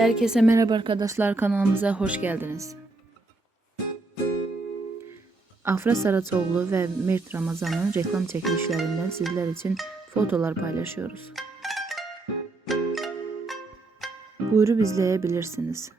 Herkese merhaba arkadaşlar kanalımıza hoş geldiniz. Afra Saraçoğlu ve Mert Ramazan'ın reklam çekilişlerinden sizler için fotolar paylaşıyoruz. Buyurup izleyebilirsiniz.